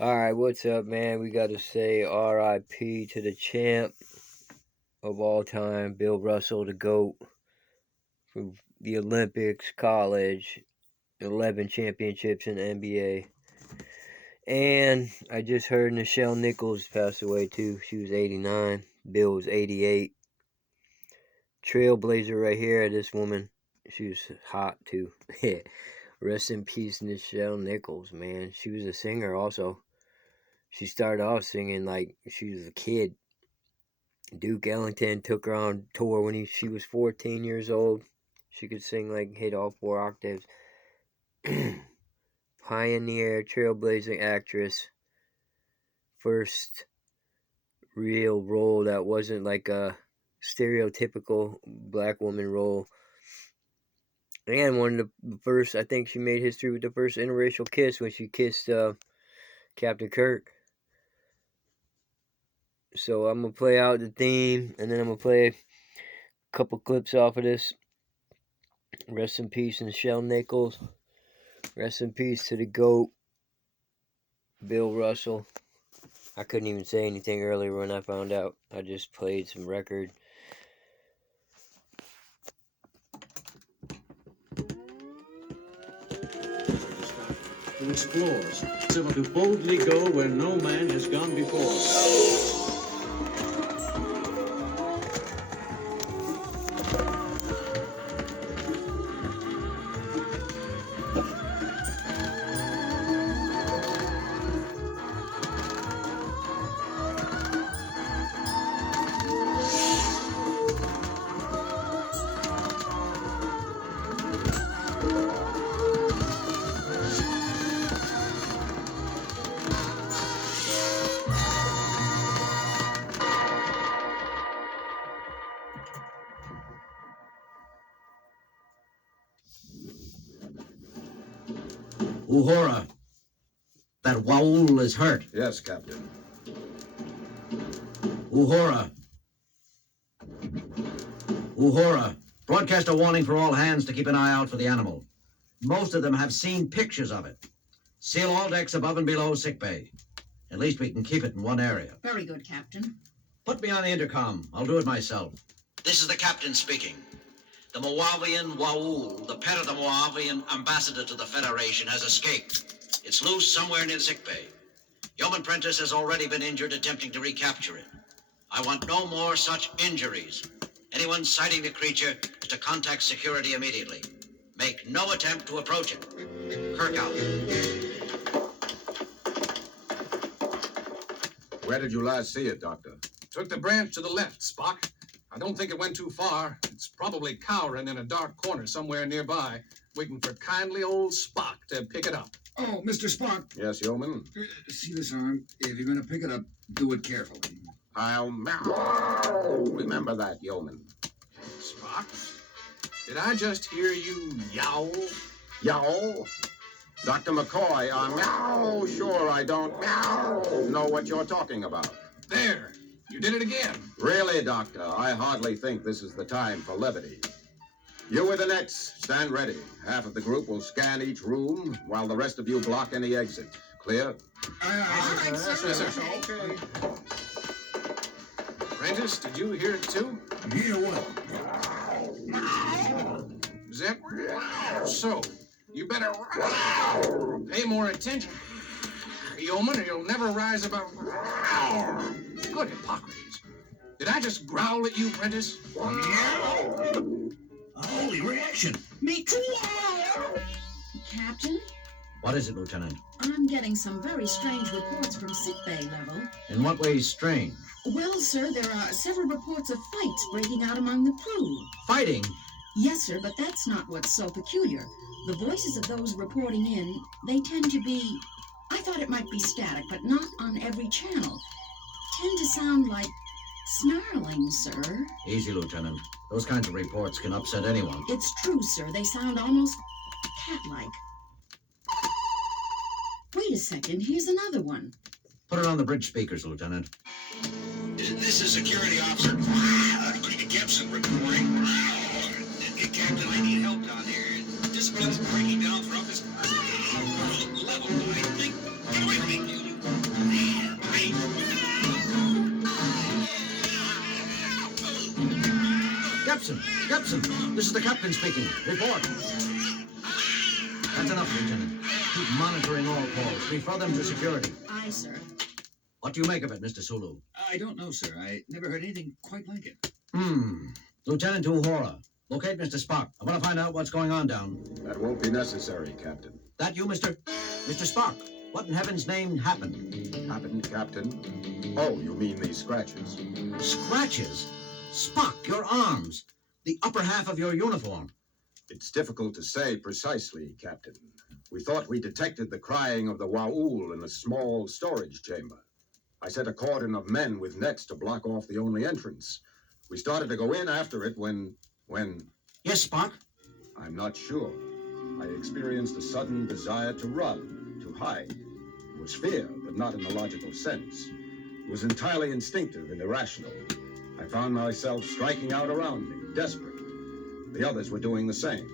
Alright, what's up, man? We gotta say RIP to the champ of all time, Bill Russell, the GOAT, from the Olympics, college, 11 championships in the NBA. And I just heard Nichelle Nichols passed away too. She was 89. Bill was 88. Trailblazer right here, this woman. She was hot too. Rest in peace, Nichelle Nichols, man. She was a singer also. She started off singing like she was a kid. Duke Ellington took her on tour when she was 14 years old. She could sing like hit all four octaves. Pioneer, trailblazing actress. First real role that wasn't like a stereotypical black woman role. And one of the first, I think she made history with the first interracial kiss when she kissed Captain Kirk. So I'm going to play out the theme and then I'm going to play a couple clips off of this. Rest in peace, Nichelle Nichols. Rest in peace to the GOAT, Bill Russell. I couldn't even say anything earlier when I found out. I just played some record. Who explores, someone to boldly go where no man has gone before. Uhura, that Waul is hurt. Yes, Captain. Uhura. Uhura, broadcast a warning for all hands to keep an eye out for the animal. Most of them have seen pictures of it. Seal all decks above and below sickbay. At least we can keep it in one area. Very good, Captain. Put me on the intercom. I'll do it myself. This is the captain speaking. The Moavian Waul, the pet of the Moavian ambassador to the Federation, has escaped. It's loose somewhere near the sickbay. Yeoman Prentice has already been injured attempting to recapture it. I want no more such injuries. Anyone sighting the creature is to contact security immediately. Make no attempt to approach it. Kirk out. Where did you last see it, Doctor? Took the branch to the left, Spock. I don't think it went too far. It's probably cowering in a dark corner somewhere nearby, waiting for kindly old Spock to pick it up. Oh, Mr. Spock. Yes, Yeoman? See this arm? If you're going to pick it up, do it carefully. I'll remember that, Yeoman. Spock? Did I just hear you yowl? Yow? Dr. McCoy, meow. Sure, I don't know what you're talking about. There, you did it again. Really, Doctor, I hardly think this is the time for levity. You with the nets, stand ready. Half of the group will scan each room, while the rest of you block any exit. Clear? Yes, sir. Okay. Prentice, did you hear it too? Hear what? Zip? So, you better pay more attention, Yeoman, or you'll never rise above. Good Hippocrates. Did I just growl at you, Prentice? Holy reaction. Me too. Captain, What is it, Lieutenant? I'm getting some very strange reports from sickbay level. In what way strange? Well, sir, there are several reports of fights breaking out among the crew. Fighting? Yes, sir, but that's not what's so peculiar. The voices of those reporting in, they tend to be... I thought it might be static, but not on every channel. Tend to sound like snarling, sir. Easy, Lieutenant. Those kinds of reports can upset anyone. It's true, sir. They sound almost cat-like. Wait a second. Here's another one. Put it on the bridge speakers, Lieutenant. This is Security Officer Gibson reporting. Captain, I need help down here. Discipline's breaking down from this level. I think. Get away from me. Captain, this is the captain speaking. Report. That's enough, Lieutenant. Keep monitoring all calls. Refer them to security. Aye, sir. What do you make of it, Mr. Sulu? I don't know, sir. I never heard anything quite like it. Lieutenant Uhura, locate Mr. Spock. I want to find out what's going on down. That won't be necessary, Captain. That you, Mr. Spock? What in heaven's name happened? Happened, Captain? Oh, you mean these scratches? Scratches? Spock, your arms. The upper half of your uniform. It's difficult to say precisely, Captain. We thought we detected the crying of the Waul in a small storage chamber. I set a cordon of men with nets to block off the only entrance. We started to go in after it when... Yes, Spock? I'm not sure. I experienced a sudden desire to run, to hide. It was fear, but not in the logical sense. It was entirely instinctive and irrational. I found myself striking out around me, desperate. The others were doing the same.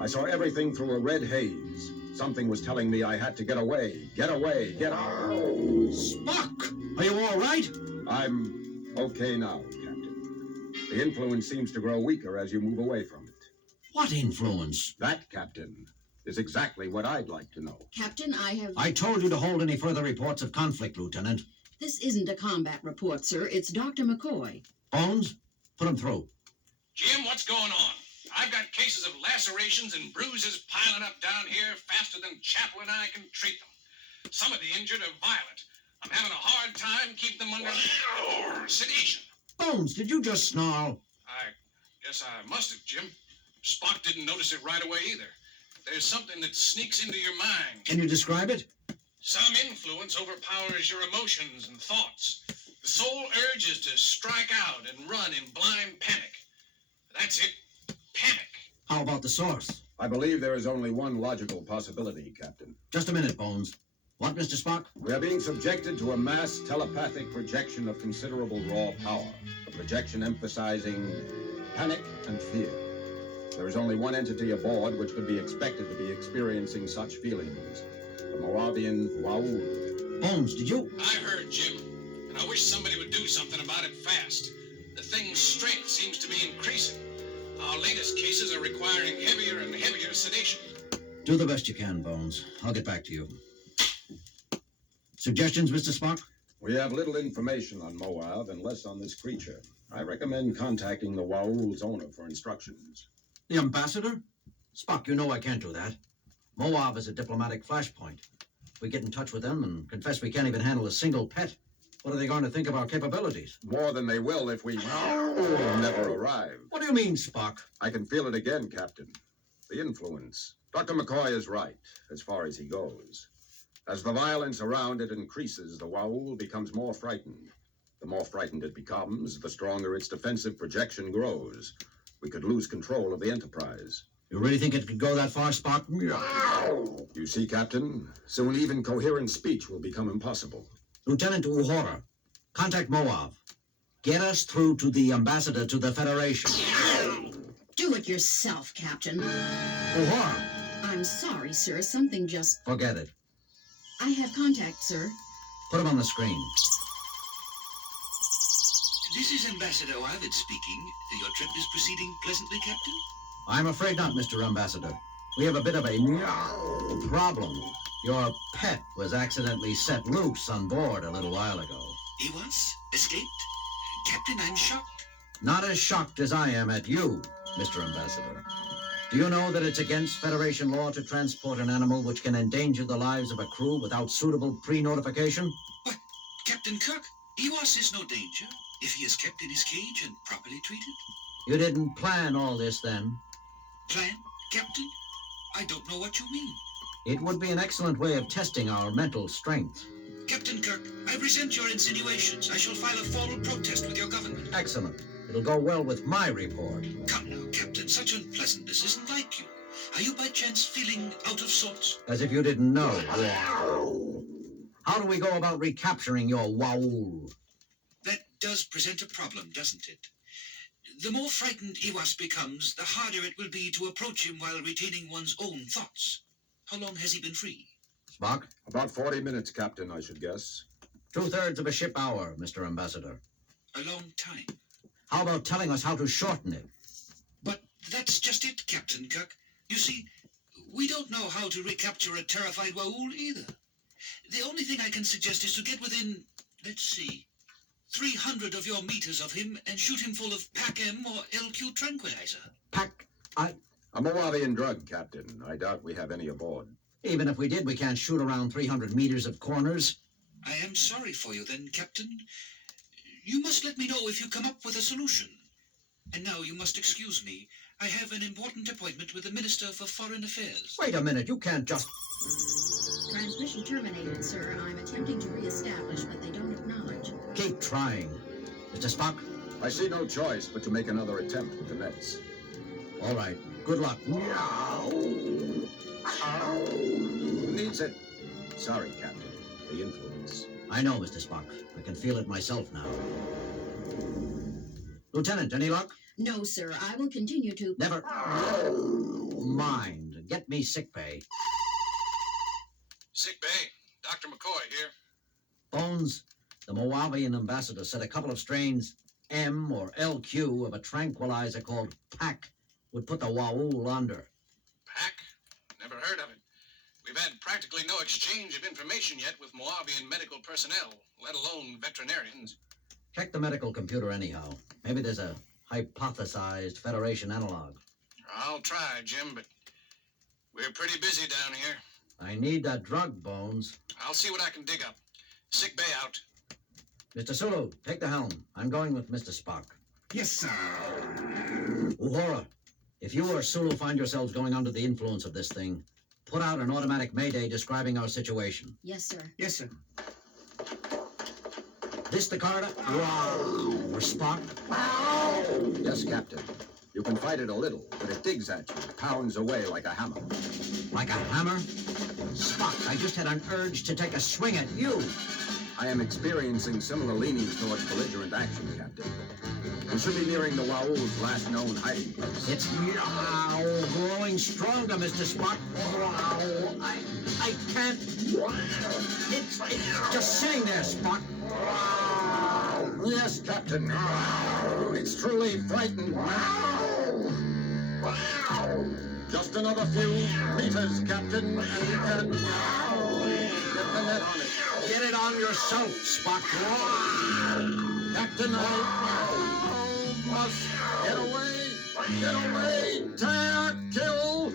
I saw everything through a red haze. Something was telling me I had to get away, get away, get out. Spock! Are you all right? I'm okay now, Captain. The influence seems to grow weaker as you move away from it. What influence? That, Captain, is exactly what I'd like to know. Captain, I told you to hold any further reports of conflict, Lieutenant. This isn't a combat report, sir. It's Dr. McCoy. Bones, put him through. Jim, what's going on? I've got cases of lacerations and bruises piling up down here faster than Chapel and I can treat them. Some of the injured are violent. I'm having a hard time keeping them under sedation. Bones, did you just snarl? I guess I must have, Jim. Spock didn't notice it right away either. There's something that sneaks into your mind. Can you describe it? Some influence overpowers your emotions and thoughts. The sole urge is to strike out and run in blind panic. That's it. Panic. How about the source? I believe there is only one logical possibility, Captain. Just a minute, Bones. What, Mr. Spock? We are being subjected to a mass telepathic projection of considerable raw power. A projection emphasizing panic and fear. There is only one entity aboard which could be expected to be experiencing such feelings. The Moavian Waul. Bones, did you? I heard, Jim, and I wish somebody would do something about it fast. The thing's strength seems to be increasing. Our latest cases are requiring heavier and heavier sedation. Do the best you can, Bones. I'll get back to you. Suggestions, Mr. Spock? We have little information on Moab and less on this creature. I recommend contacting the Waul's owner for instructions. The ambassador? Spock, you know I can't do that. Moab is a diplomatic flashpoint. If we get in touch with them and confess we can't even handle a single pet, what are they going to think of our capabilities? More than they will if we never arrive. What do you mean, Spock? I can feel it again, Captain. The influence. Dr. McCoy is right, as far as he goes. As the violence around it increases, the Waul becomes more frightened. The more frightened it becomes, the stronger its defensive projection grows. We could lose control of the Enterprise. You really think it could go that far, Spock? You see, Captain, soon even coherent speech will become impossible. Lieutenant Uhura, contact Moab. Get us through to the ambassador to the Federation. Do it yourself, Captain. Uhura, I'm sorry, sir. Something just... forget it. I have contact, sir. Put him on the screen. This is Ambassador Ivan speaking. Your trip is proceeding pleasantly, Captain? I'm afraid not, Mr. Ambassador. We have a bit of a problem. Your pet was accidentally set loose on board a little while ago. He was? Escaped? Captain, I'm shocked. Not as shocked as I am at you, Mr. Ambassador. Do you know that it's against Federation law to transport an animal which can endanger the lives of a crew without suitable pre-notification? What? Captain Kirk? Ewas is no danger if he is kept in his cage and properly treated. You didn't plan all this then? Plan, Captain? I don't know what you mean. It would be an excellent way of testing our mental strength. Captain Kirk, I resent your insinuations. I shall file a formal protest with your government. Excellent. It'll go well with my report. Come now, Captain. Such unpleasantness isn't like you. Are you by chance feeling out of sorts? As if you didn't know. How do we go about recapturing your Waul? That does present a problem, doesn't it? The more frightened Ewas becomes, the harder it will be to approach him while retaining one's own thoughts. How long has he been free? Spock? About 40 minutes, Captain, I should guess. 2/3 of a ship hour, Mr. Ambassador. A long time. How about telling us how to shorten it? That's just it, Captain Kirk. You see, we don't know how to recapture a terrified Waul either. The only thing I can suggest is to get within, let's see, 300 of your meters of him and shoot him full of Pac-M or LQ tranquilizer. A Moavian drug, Captain. I doubt we have any aboard. Even if we did, we can't shoot around 300 meters of corners. I am sorry for you then, Captain. You must let me know if you come up with a solution. And now you must excuse me. I have an important appointment with the Minister for Foreign Affairs. Wait a minute, you can't just... Transmission terminated, sir. I'm attempting to reestablish, but they don't acknowledge. Keep trying. Mr. Spock? I see no choice but to make another attempt with the Mets. All right. Good luck. Who needs it? Sorry, Captain. The influence. I know, Mr. Spock. I can feel it myself now. Lieutenant, any luck? No, sir. I will continue to... Never mind. Get me sickbay. Sick bay. Dr. McCoy here. Bones, the Moavian ambassador said a couple of strains M or LQ of a tranquilizer called PAC would put the Waul under. Pack? Never heard of it. We've had practically no exchange of information yet with Moavian medical personnel, let alone veterinarians. Check the medical computer anyhow. Maybe there's a hypothesized Federation analog. I'll try, Jim, but we're pretty busy down here. I need that drug, Bones. I'll see what I can dig up. Sick bay out. Mr. Sulu, take the helm. I'm going with Mr. Spock. Yes, sir. Uhura, if you or Sulu find yourselves going under the influence of this thing, put out an automatic mayday describing our situation. Yes, sir. Yes, sir. This the corridor? Or Spock? Yes, Captain. You can fight it a little, but it digs at you, pounds away like a hammer. Like a hammer? Spock, I just had an urge to take a swing at you. I am experiencing similar leanings towards belligerent action, Captain. We should be nearing the Waul's last known hiding place. It's now growing stronger, Mr. Spock. I can't. It's just sitting there, Spock. Yes, Captain. It's truly frightened. Just another few meters, Captain, and we can get the net on it. Get it on yourself, Spock. Captain, I must get away. Get away. Tear, kill.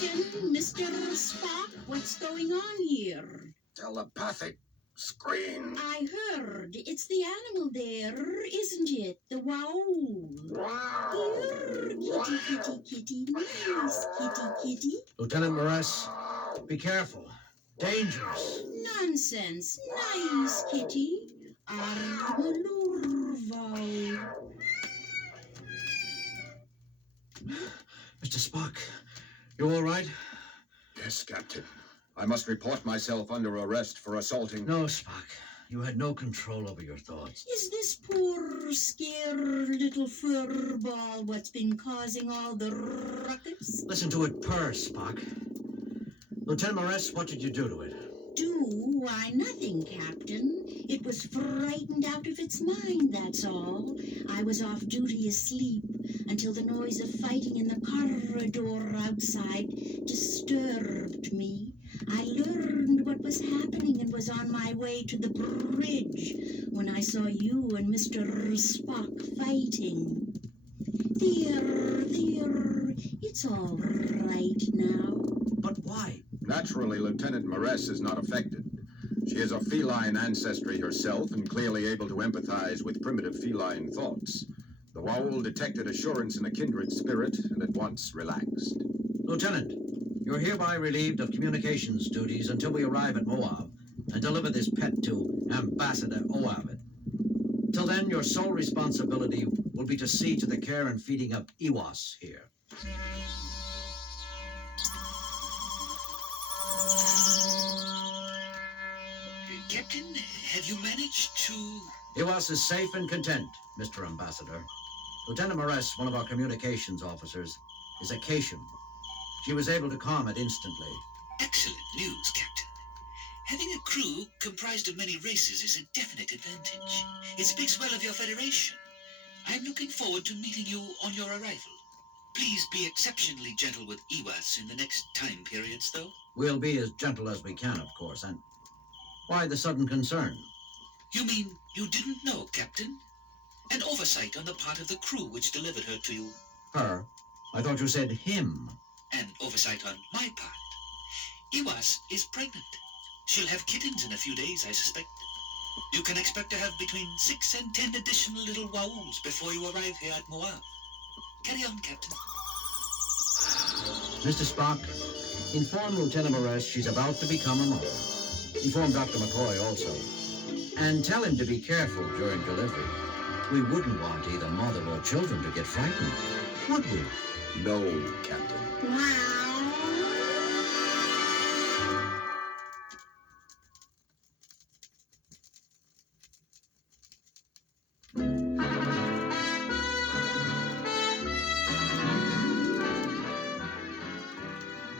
Captain, Mr. Spock, what's going on here? Telepathic screen. I heard. It's the animal there, isn't it? The Waul. Here, kitty, kitty, kitty. Nice, kitty, kitty. Lieutenant Morris, be careful. Dangerous. Nonsense. Nice, kitty. Armalurval. Mr. Spock, you all right? Yes, Captain. I must report myself under arrest for assaulting... No, Spock. You had no control over your thoughts. Is this poor, scared little furball what's been causing all the ruckus? Listen to it purr, Spock. Lieutenant Morris, what did you do to it? Do? Why, nothing, Captain. It was frightened out of its mind, that's all. I was off duty asleep until the noise of fighting in the corridor outside disturbed me. I learned what was happening and was on my way to the bridge when I saw you and Mr. Spock fighting. There, it's all right now. But why? Naturally, Lieutenant Morris is not affected. She has a feline ancestry herself and clearly able to empathize with primitive feline thoughts. The Waul detected assurance in a kindred spirit and at once relaxed. Lieutenant, you're hereby relieved of communications duties until we arrive at Moab and deliver this pet to Ambassador Oavid. Till then, your sole responsibility will be to see to the care and feeding of Iwas here. Captain, have you managed to... Iwas is safe and content, Mr. Ambassador. Lieutenant Morris, one of our communications officers, is a Cation. She was able to calm it instantly. Excellent news, Captain. Having a crew comprised of many races is a definite advantage. It speaks well of your federation. I'm looking forward to meeting you on your arrival. Please be exceptionally gentle with Iwas in the next time periods, though. We'll be as gentle as we can, of course. And why the sudden concern? You mean you didn't know, Captain? An oversight on the part of the crew which delivered her to you. Her? I thought you said him. An oversight on my part. Iwas is pregnant. She'll have kittens in a few days, I suspect. You can expect to have between 6 and 10 additional little Wauls before you arrive here at Moab. Carry on, Captain. Mr. Spock, inform Lieutenant Moraes she's about to become a mother. Inform Dr. McCoy also. And tell him to be careful during delivery. We wouldn't want either mother or children to get frightened, would we? No, Captain.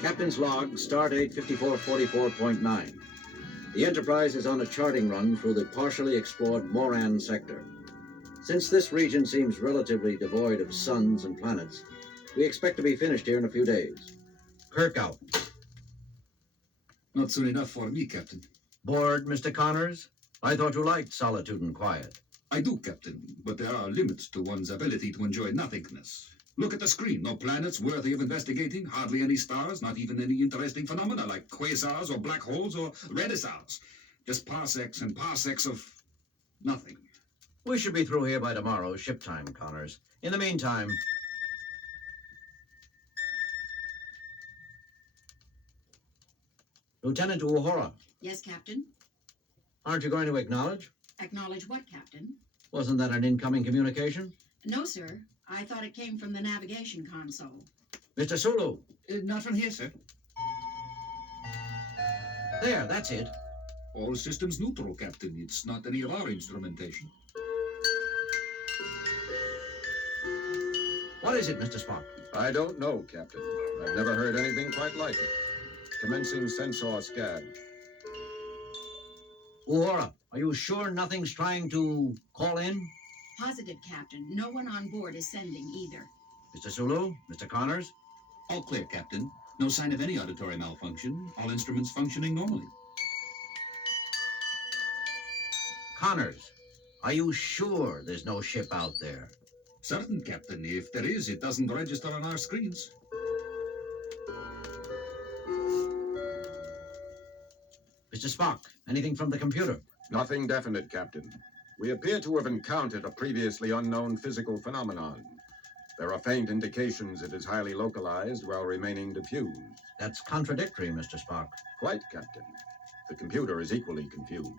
Captain's log, start date 5444.9. The Enterprise is on a charting run through the partially explored Moran sector. Since this region seems relatively devoid of suns and planets, we expect to be finished here in a few days. Kirk out. Not soon enough for me, Captain. Bored, Mr. Connors? I thought you liked solitude and quiet. I do, Captain, but there are limits to one's ability to enjoy nothingness. Look at the screen. No planets worthy of investigating, hardly any stars, not even any interesting phenomena like quasars or black holes or renaissance. Just parsecs and parsecs of nothing. We should be through here by tomorrow, ship time, Connors. In the meantime... Lieutenant Uhura, Yes, Captain? aren't you going to acknowledge? Acknowledge what, Captain? Wasn't that an incoming communication? No, sir. I thought it came from the navigation console. Mr. Sulu, Not from here, sir. there, that's it. All systems neutral, Captain. It's not any of our instrumentation. What is it, Mr. Spock? I don't know, Captain. I've never heard anything quite like it. Commencing sensor scan. Uhura, are you sure nothing's trying to call in? Positive, Captain. No one on board is sending either. Mr. Sulu, Mr. Connors? All clear, Captain. No sign of any auditory malfunction. All instruments functioning normally. Connors, are you sure there's no ship out there? Certain, Captain. If there is, it doesn't register on our screens. Mr. Spock, anything from the computer? Nothing definite, Captain. We appear to have encountered a previously unknown physical phenomenon. There are faint indications it is highly localized while remaining diffused. That's contradictory, Mr. Spock. Quite, Captain. The computer is equally confused.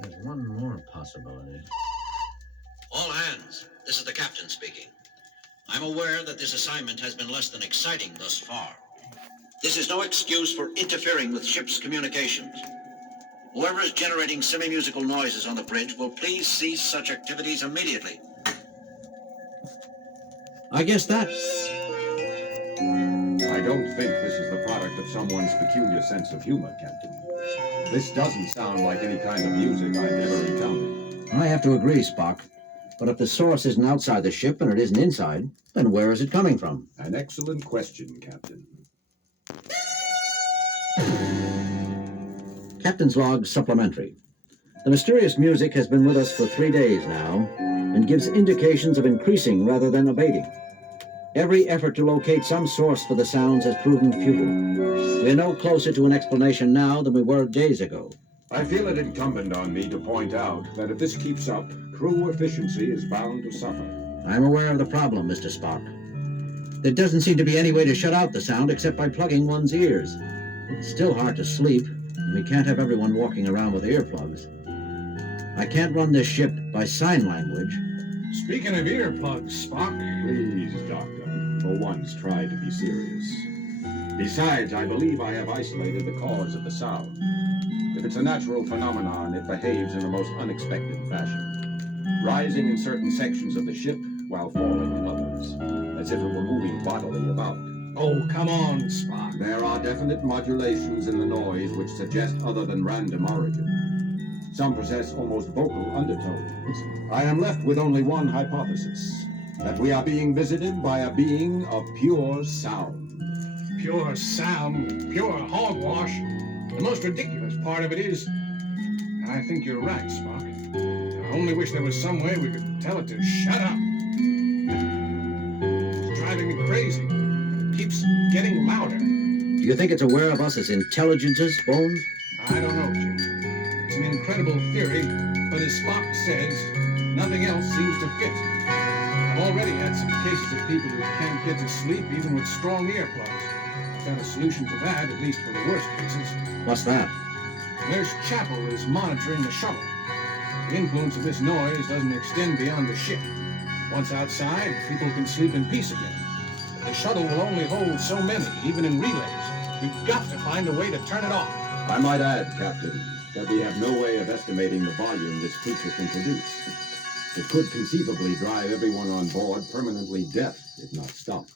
There's one more possibility. All hands, this is the captain speaking. I'm aware that this assignment has been less than exciting thus far. This is no excuse for interfering with ship's communications. Whoever is generating semi-musical noises on the bridge will please cease such activities immediately. I guess that... I don't think this is the product of someone's peculiar sense of humor, Captain. This doesn't sound like any kind of music I've ever encountered. I have to agree, Spock. But if the source isn't outside the ship and it isn't inside, then where is it coming from? An excellent question, Captain. Captain's log supplementary. The mysterious music has been with us for 3 days now and gives indications of increasing rather than abating. Every effort to locate some source for the sounds has proven futile. We're no closer to an explanation now than we were days ago. I feel it incumbent on me to point out that if this keeps up, crew efficiency is bound to suffer. I'm aware of the problem, Mr. Spock. There doesn't seem to be any way to shut out the sound except by plugging one's ears. It's still hard to sleep, and we can't have everyone walking around with earplugs. I can't run this ship by sign language. Speaking of earplugs, Spock, please, Doctor, for once try to be serious. Besides, I believe I have isolated the cause of the sound. If it's a natural phenomenon, it behaves in the most unexpected fashion. Rising in certain sections of the ship while falling others, as if it were moving bodily about. Oh, come on, Spock. There are definite modulations in the noise which suggest other than random origin. Some possess almost vocal undertones. I am left with only one hypothesis, that we are being visited by a being of pure sound. Pure sound, pure hogwash. The most ridiculous part of it is, I think you're right, Spock. I only wish there was some way we could tell it to shut up. It's driving me crazy. It keeps getting louder. Do you think it's aware of us as intelligences, Bones? I don't know, Jim. It's an incredible theory, but as Spock says, nothing else seems to fit. I've already had some cases of people who can't get to sleep even with strong earplugs. I've got a solution to that, at least for the worst cases. What's that? Nurse Chapel is monitoring the shuttle. The influence of this noise doesn't extend beyond the ship. Once outside, people can sleep in peace again. But the shuttle will only hold so many, even in relays. We've got to find a way to turn it off. I might add, Captain, that we have no way of estimating the volume this creature can produce. It could conceivably drive everyone on board permanently deaf, if not stumped.